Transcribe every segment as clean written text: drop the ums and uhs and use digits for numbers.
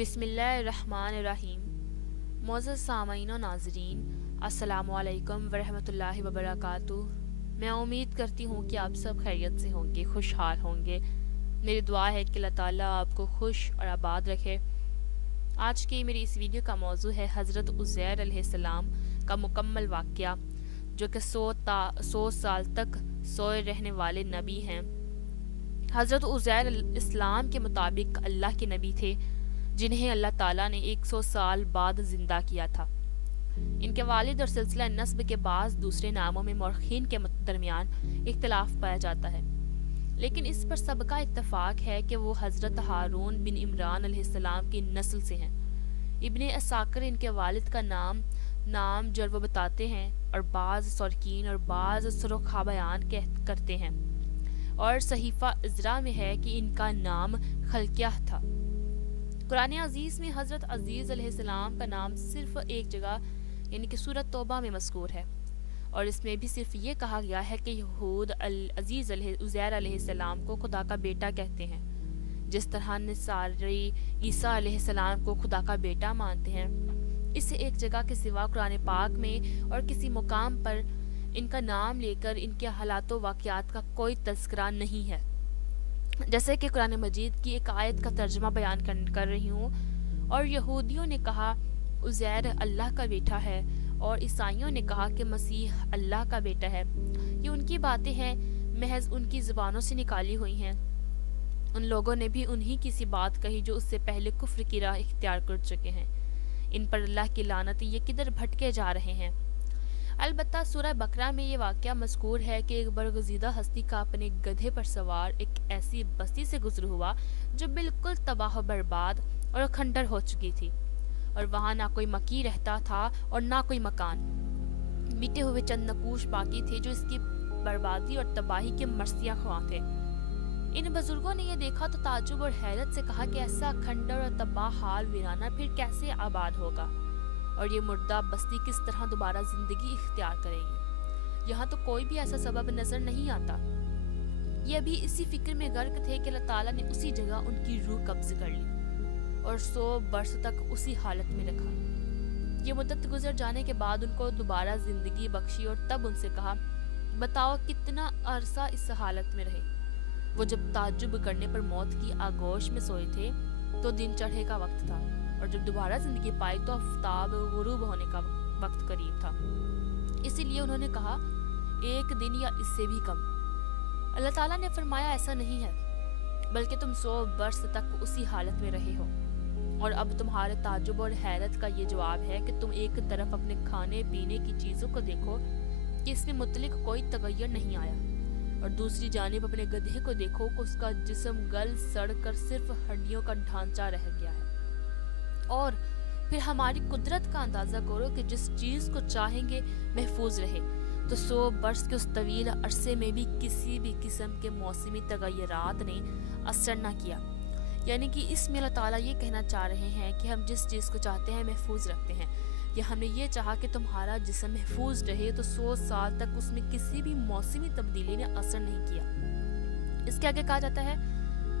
بسم اللہ الرحمن الرحیم۔ معزز سامعین و ناظرین، السلام علیکم ورحمۃ اللہ وبرکاتہ۔ میں امید کرتی ہوں کہ آپ سب خیریت سے ہوں گے، خوشحال ہوں گے۔ میری دعا ہے کہ اللہ تعالیٰ آپ کو خوش اور آباد رکھے۔ آج کی میری اس ویڈیو کا موضوع ہے حضرت عزیر علیہ السلام کا مکمل واقعہ، جو کہ 100 سال تک سوئے رہنے والے نبی ہیں۔ حضرت عزیر اسلام کے مطابق اللہ کے نبی تھے، جنہیں اللہ تعالیٰ نے 100 سال بعد زندہ کیا تھا۔ ان کے والد اور سلسلہ نسب کے بعض دوسرے ناموں میں مورخین کے درمیان اختلاف پایا جاتا ہے، لیکن اس پر سب کا اتفاق ہے کہ وہ حضرت ہارون بن عمران علیہ السلام کی نسل سے ہیں۔ ابن اساکر ان کے والد کا نام جرب بتاتے ہیں، اور بعض سورکین اور بعض سرخا بیان کرتے ہیں، اور صحیفہ عزرا میں ہے کہ ان کا نام خلقیہ تھا۔ قرآن عزیز میں حضرت عزیز علیہ السلام کا نام صرف ایک جگہ یعنی کہ سورۃ توبہ میں مذکور ہے، اور اس میں بھی صرف یہ کہا گیا ہے کہ یہود عزیر علیہ السلام کو خدا کا بیٹا کہتے ہیں، جس طرح نصاری عیسیٰ علیہ السلام کو خدا کا بیٹا مانتے ہیں۔ اس سے ایک جگہ کے سوا قرآن پاک میں اور کسی مقام پر ان کا نام لے کر ان کے حالات و واقعات کا کوئی تذکرہ نہیں ہے۔ جیسے کہ قرآن مجید کی ایک آیت کا ترجمہ بیان کر رہی ہوں، اور یہودیوں نے کہا عزیر اللہ کا بیٹا ہے، اور عیسائیوں نے کہا کہ مسیح اللہ کا بیٹا ہے۔ یہ ان کی باتیں ہیں، محض ان کی زبانوں سے نکالی ہوئی ہیں۔ ان لوگوں نے بھی انہی کی سی بات کہی جو اس سے پہلے کفر کی راہ اختیار کر چکے ہیں۔ ان پر اللہ کی لعنت، یہ کدھر بھٹکے جا رہے ہیں۔ البتہ سورہ بقرہ میں یہ واقعہ مذکور ہے کہ ایک برگزیدہ ہستی کا اپنے گدھے پر سوار ایک ایسی بستی سے گزر ہوا جو بالکل تباہ و برباد اور کھنڈر ہو چکی تھی، اور وہاں نہ کوئی مکی رہتا تھا اور نہ کوئی مکان۔ مٹے ہوئے چند نقوش باقی تھے جو اس کی بربادی اور تباہی کے مرثیہ خواں تھے۔ ان بزرگوں نے یہ دیکھا تو تعجب اور حیرت سے کہا کہ ایسا کھنڈر اور تباہ حال ویرانہ پھر کیسے آباد ہوگا، اور یہ مردہ بستی کس طرح دوبارہ زندگی اختیار کرے گی۔ یہاں تو کوئی بھی ایسا سبب نظر نہیں آتا۔ یہ ابھی اسی فکر میں غرق تھے کہ اللہ تعالیٰ نے اسی جگہ ان کی روح قبض کر لی اور 100 برس تک اسی حالت میں رکھا۔ یہ مدت گزر جانے کے بعد ان کو دوبارہ زندگی بخشی، اور تب ان سے کہا، بتاؤ کتنا عرصہ اس حالت میں رہے۔ وہ جب تعجب کرنے پر موت کی آغوش میں سوئے تھے تو دن چڑھے کا وقت تھا، اور جب دوبارہ زندگی پائی تو آفتاب غروب ہونے کا وقت قریب تھا۔ اسی لیے انہوں نے کہا، 1 دن یا اس سے بھی کم۔ اللہ تعالیٰ نے فرمایا، ایسا نہیں ہے، بلکہ تم 100 برس تک اسی حالت میں رہے ہو، اور اب تمہارے تعجب اور حیرت کا یہ جواب ہے کہ تم ایک طرف اپنے کھانے پینے کی چیزوں کو دیکھو کہ اس میں متعلق کوئی تغیر نہیں آیا، اور دوسری جانب اپنے گدھے کو دیکھو کہ اس کا جسم گل سڑ کر صرف ہڈیوں کا ڈھانچہ رہ گیا ہے۔ اور پھر ہماری قدرت کا اندازہ کرو کہ جس چیز کو چاہیں گے محفوظ رہے، تو 100 برس کے اس طویل عرصے میں بھی کسی بھی قسم کے موسمی تغیرات نے اثر نہ کیا۔ یعنی کہ اس میں اللہ تعالیٰ یہ کہنا چاہ رہے ہیں کہ ہم جس چیز کو چاہتے ہیں محفوظ رکھتے ہیں، یا ہم نے یہ چاہا کہ تمہارا جسم محفوظ رہے تو 100 سال تک اس میں کسی بھی موسمی تبدیلی نے اثر نہیں کیا۔ اس کے آگے کہا جاتا ہے،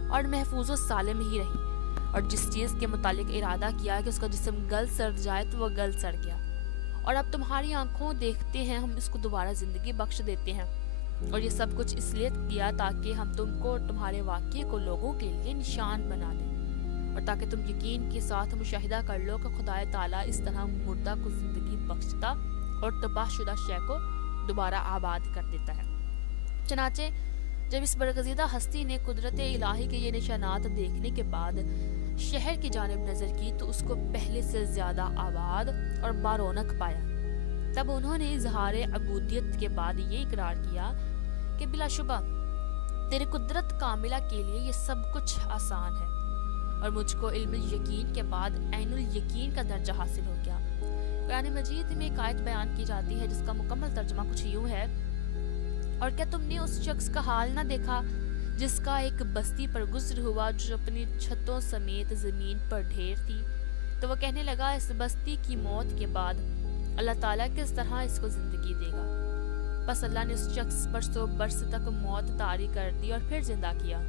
اور محفوظ و سالم ہی رہی، اور جس چیز کے متعلق ارادہ کیا کہ اس کا جسم گل سڑ جائے تو وہ گل سڑ گیا، اور اب تمہاری آنکھوں دیکھتے ہیں ہم اس کو دوبارہ زندگی بخش دیتے ہیں، اور یہ سب کچھ اس لیے کیا تاکہ ہم تم کو اور تمہارے واقعے کو لوگوں کے لیے نشان بنا دیں، اور تاکہ تم یقین کے ساتھ مشاہدہ کر لو کہ خدا تعالیٰ اس طرح مردہ کو زندگی بخشتا اور تباہ شدہ شے کو دوبارہ آباد کر دیتا ہے۔ چنانچہ جب اس برگزیدہ ہستی نے قدرت الہی کے یہ نشانات دیکھنے کے بعد شہر کی جانب نظر کی تو اس کو پہلے سے زیادہ آباد اور بارونق پایا۔ تب انہوں نے اظہار عبودیت کے بعد یہ اقرار کیا کہ بلا شبہ تیرے قدرت کاملہ کے لیے یہ سب کچھ آسان ہے، اور مجھ کو علم یقین کے بعد عین الیقین کا درجہ حاصل ہو گیا۔ قرآن مجید میں ایک آیت بیان کی جاتی ہے جس کا مکمل ترجمہ کچھ یوں ہے، اور کیا تم نے اس شخص کا حال نہ دیکھا جس کا ایک بستی پر گزر ہوا جو اپنی چھتوں سمیت زمین پر ڈھیر تھی، تو وہ کہنے لگا، اس بستی کی موت کے بعد اللہ تعالیٰ کس طرح اس کو زندگی دے گا۔ بس اللہ نے اس شخص پر 100 برس تک موت طاری کر دی اور پھر زندہ کیا۔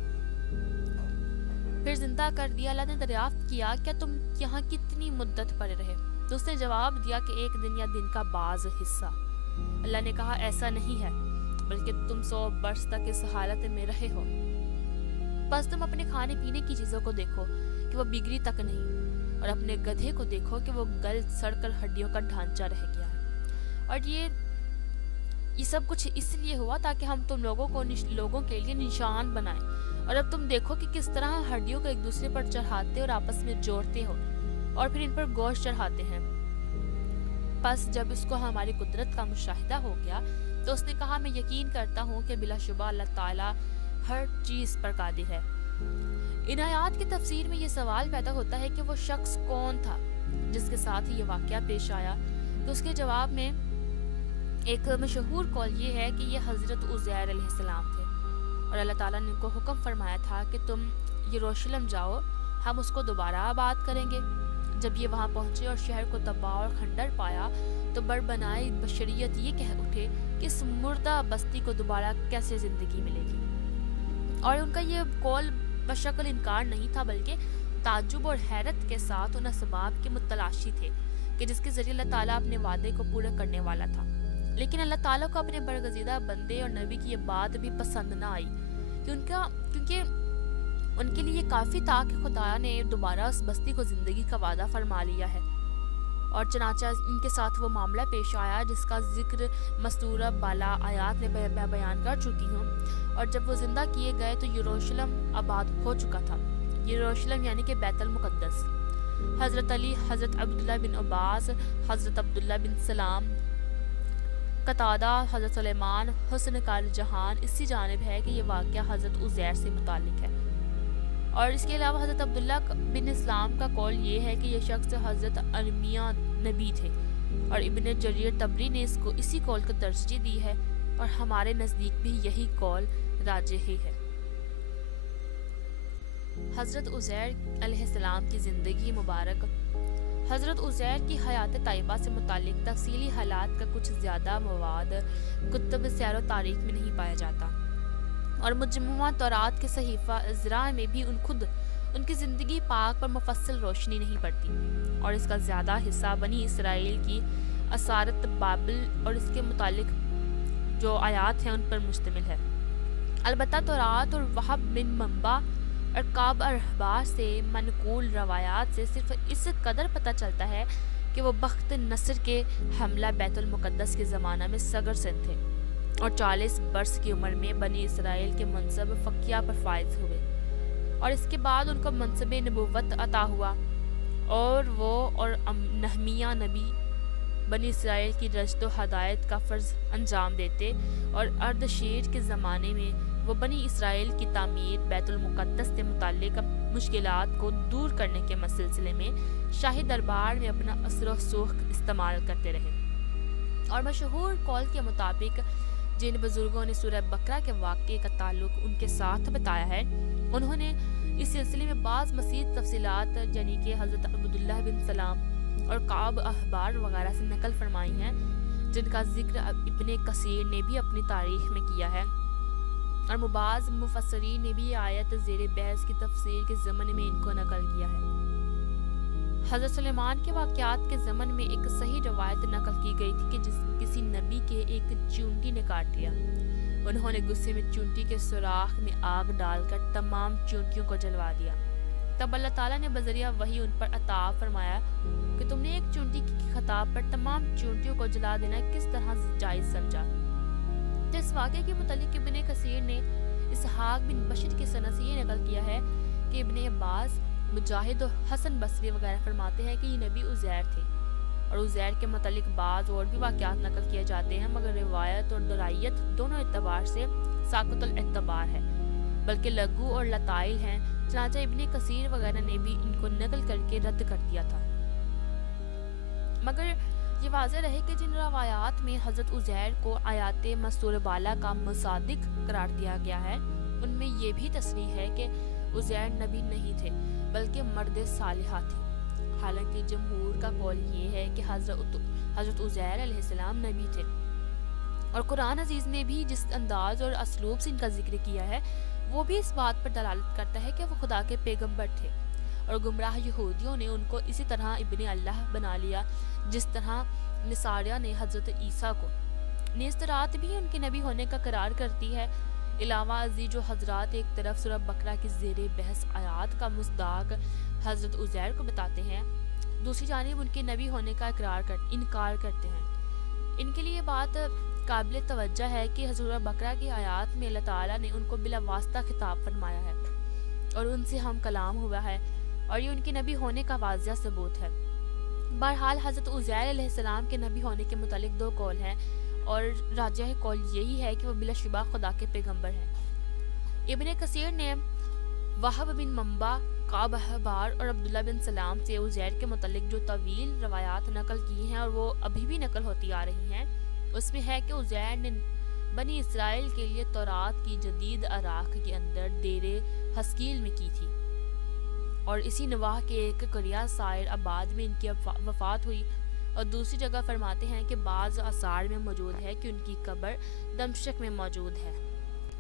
پھر زندہ کر دیا۔ اللہ نے دریافت کیا کیا تم یہاں کتنی مدت پڑے رہے؟ تو اس نے جواب دیا کہ 1 دن یا دن کا بعض حصہ۔ اللہ نے کہا ایسا نہیں ہے، بلکہ تم 100 برس تک اس حالت میں رہے ہو۔ بس تم اپنے کھانے پینے کی چیزوں کو دیکھو کہ وہ بگڑی تک نہیں، اور اپنے گدھے کو دیکھو کہ وہ گل سڑ کر ہڈیوں کا ڈھانچہ رہ گیا ہے۔ اور یہ سب کچھ اس لیے ہوا تاکہ ہم تم لوگوں کے لیے نشان بنائیں۔ اور اب تم دیکھو کہ کس طرح ہڈیوں کو ایک دوسرے پر چڑھاتے اور آپس میں جوڑتے ہو اور پھر ان پر گوشت چڑھاتے ہیں۔ پس جب اس کو ہماری قدرت کا مشاہدہ ہو گیا تو اس نے کہا میں یقین کرتا ہوں کہ بلا شبہ اللہ تعالیٰ ہر چیز پر قادر ہے۔ ان آیات کی تفسیر میں یہ سوال پیدا ہوتا ہے کہ وہ شخص کون تھا جس کے ساتھ یہ واقعہ پیش آیا؟ تو اس کے جواب میں ایک مشہور قول یہ ہے کہ یہ حضرت عزیر علیہ السلام تھے، اور اللہ تعالیٰ نے ان کو حکم فرمایا تھا کہ تم یروشلم جاؤ، ہم اس کو دوبارہ آباد کریں گے۔ جب یہ وہاں پہنچے اور شہر کو تباہ اور کھنڈر پایا تو بربنائی بشریت یہ کہہ اٹھے کہ اس مردہ بستی کو دوبارہ کیسے زندگی ملے گی؟ اور ان کا یہ قول بشکل انکار نہیں تھا، بلکہ تعجب اور حیرت کے ساتھ ان اسباب کے متلاشی تھے کہ جس کے ذریعے اللہ تعالیٰ اپنے وعدے کو پورا کرنے والا تھا۔ لیکن اللہ تعالیٰ کو اپنے برگزیدہ بندے اور نبی کی یہ بات بھی پسند نہ آئی کیونکہ ان کے لیے کافی تھا کہ خدا نے دوبارہ اس بستی کو زندگی کا وعدہ فرما لیا ہے، اور چنانچہ ان کے ساتھ وہ معاملہ پیش آیا جس کا ذکر مستورہ بالا آیات میں بیان کر چکی ہوں۔ اور جب وہ زندہ کیے گئے تو یروشلم آباد ہو چکا تھا، یروشلم یعنی کہ بیت المقدس۔ حضرت علی، حضرت عبداللہ بن عباس، حضرت عبداللہ بن سلام، قتادہ، حضرت سلیمان، حسن کار جہان اسی جانب ہے کہ یہ واقعہ حضرت عزیر سے متعلق ہے۔ اور اس کے علاوہ حضرت عبداللہ بن اسلام کا قول یہ ہے کہ یہ شخص حضرت ارمیہ نبی تھے، اور ابن جریر طبری نے اس کو اسی قول کو ترجیح دی ہے، اور ہمارے نزدیک بھی یہی قول راجح ہے۔ حضرت عزیر علیہ السلام کی زندگی مبارک۔ حضرت عزیر کی حیات طیبہ سے متعلق تفصیلی حالات کا کچھ زیادہ مواد کتب سیر و تاریخ میں نہیں پایا جاتا، اور مجموعہ تورات کے صحیفہ عزرا میں بھی ان کی زندگی پاک پر مفصل روشنی نہیں پڑتی، اور اس کا زیادہ حصہ بنی اسرائیل کی اسارت بابل اور اس کے متعلق جو آیات ہیں ان پر مشتمل ہے۔ البتہ تورات اور وہب بن منبع اور کعب احبار سے منقول روایات سے صرف اس قدر پتہ چلتا ہے کہ وہ بخت نصر کے حملہ بیت المقدس کے زمانہ میں صغر سن تھے، اور 40 برس کی عمر میں بنی اسرائیل کے منصب فقیہ پر فائز ہوئے، اور اس کے بعد ان کو منصب نبوت عطا ہوا، اور وہ اور نہمیہ نبی بنی اسرائیل کی رشد و ہدایت کا فرض انجام دیتے، اور اردشیر کے زمانے میں وہ بنی اسرائیل کی تعمیر بیت المقدس سے متعلق مشکلات کو دور کرنے کے سلسلے میں شاہی دربار میں اپنا اثر و رسوخ استعمال کرتے رہے۔ اور مشہور قول کے مطابق جن بزرگوں نے سورہ بقرہ کے واقعے کا تعلق ان کے ساتھ بتایا ہے، انہوں نے اس سلسلے میں بعض مزید تفصیلات یعنی کہ حضرت عبداللہ بن سلام اور کعب احبار وغیرہ سے نقل فرمائی ہیں، جن کا ذکر ابن کثیر نے بھی اپنی تاریخ میں کیا ہے، اور بعض مفسرین نے بھی یہ آیت زیر بحث کی تفسیر کے ضمن میں ان کو نقل کیا ہے۔ حضرت سلیمان کے واقعات کے ضمن میں ایک صحیح روایت نقل کی گئی تھی کہ کسی نبی کے ایک چونٹی نے کاٹ لیا، انہوں نے غصے میں چونٹی کے سوراخ میں آگ ڈال کر تمام چونٹیوں کو جلوا دیا، تب اللہ تعالیٰ نے بذریعہ وحی ان پر عطا فرمایا کہ تم نے ایک چونٹی کی خطا پر تمام چونٹیوں کو جلا دینا کس طرح جائز سمجھا۔ تو اس واقعے کے متعلق ابن کثیر نے اسحاق بن بشر کی سند سے یہ نقل کیا ہے کہ ابن عباس، مجاہد اور حسن بصری وغیرہ فرماتے ہیں کہ یہ نبی عزیر تھے، اور عزیر کے متعلق بعض اور بھی واقعات نقل کیے جاتے ہیں، مگر روایت اور درائیت دونوں اعتبار سے ساقط الاعتبار ہے، بلکہ لغو اور لطائل ہیں، چنانچہ ابن کثیر وغیرہ نے بھی ان کو نقل کر کے رد کر دیا تھا۔ مگر یہ واضح رہے کہ جن روایات میں حضرت عزیر کو آیات مستور بالا کا مصادق قرار دیا گیا ہے، ان میں یہ بھی تصریح ہے کہ عزیر نبی نہیں تھے بلکہ مرد صالحہ تھے، حالانکہ جمہور کا قول یہ ہے کہ حضرت عزیر علیہ السلام نبی تھے، اور قرآن عزیز نے بھی جس انداز اور اسلوب سے ان کا ذکر کیا ہے وہ بھی اس بات پر دلالت کرتا ہے کہ وہ خدا کے پیغمبر تھے، اور گمراہ یہودیوں نے ان کو اسی طرح ابن اللہ بنا لیا جس طرح نصاریہ نے حضرت عیسیٰ کو۔ نیز تورات بھی ان کے نبی ہونے کا قرار کرتی ہے۔ علاوہ ازیں جو حضرات ایک طرف سورہ بقرہ کی زیر بحث آیات کا مصداق حضرت عزیر کو بتاتے ہیں، دوسری جانب ان کے نبی ہونے کا انکار کرتے ہیں۔ ان کے لیے یہ بات قابل توجہ ہے کہ سورہ بقرہ کی آیات میں اللہ تعالیٰ نے ان کو بلا واسطہ خطاب فرمایا ہے اور ان سے ہم کلام ہوا ہے، اور یہ ان کے نبی ہونے کا واضح ثبوت ہے۔ بہرحال حضرت عزیر علیہ السلام کے نبی ہونے کے متعلق دو قول ہیں، اور راجح قول یہی ہے کہ وہ بلا شبہ خدا کے پیغمبر ہیں۔ ابن کثیر نے وہب بن منبع، کعب احبار اور عبداللہ بن سلام سے عزیر کے متعلق جو طویل روایات نقل کی ہیں اور وہ ابھی بھی نقل ہوتی آ رہی ہیں، اس میں ہے کہ عزیر نے بنی اسرائیل کے لیے تورات کی جدید عراق کے اندر دیر حسکیل میں کی تھی، اور اسی نواح کے ایک قریہ سائر آباد میں ان کی وفات ہوئی، اور دوسری جگہ فرماتے ہیں کہ بعض آثار میں موجود ہے کہ ان کی قبر دمشق میں موجود ہے۔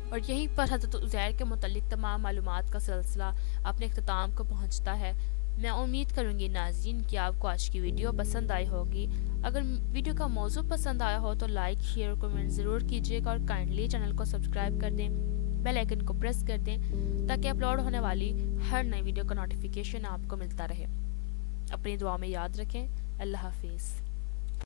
اور یہیں پر حضرت عزیر کے متعلق تمام معلومات کا سلسلہ اپنے اختتام کو پہنچتا ہے۔ میں امید کروں گی ناظرین کہ آپ کو آج کی ویڈیو پسند آئی ہوگی۔ اگر ویڈیو کا موضوع پسند آیا ہو تو لائک، شیئر اور کمنٹ ضرور کیجیے گا، اور کائنڈلی چینل کو سبسکرائب کر دیں، بیل آئیکن کو پریس کر دیں تاکہ اپلوڈ ہونے والی ہر نئی ویڈیو کا نوٹیفیکیشن آپ کو ملتا رہے۔ اپنی دعا میں یاد رکھیں۔ اللہ حافظ۔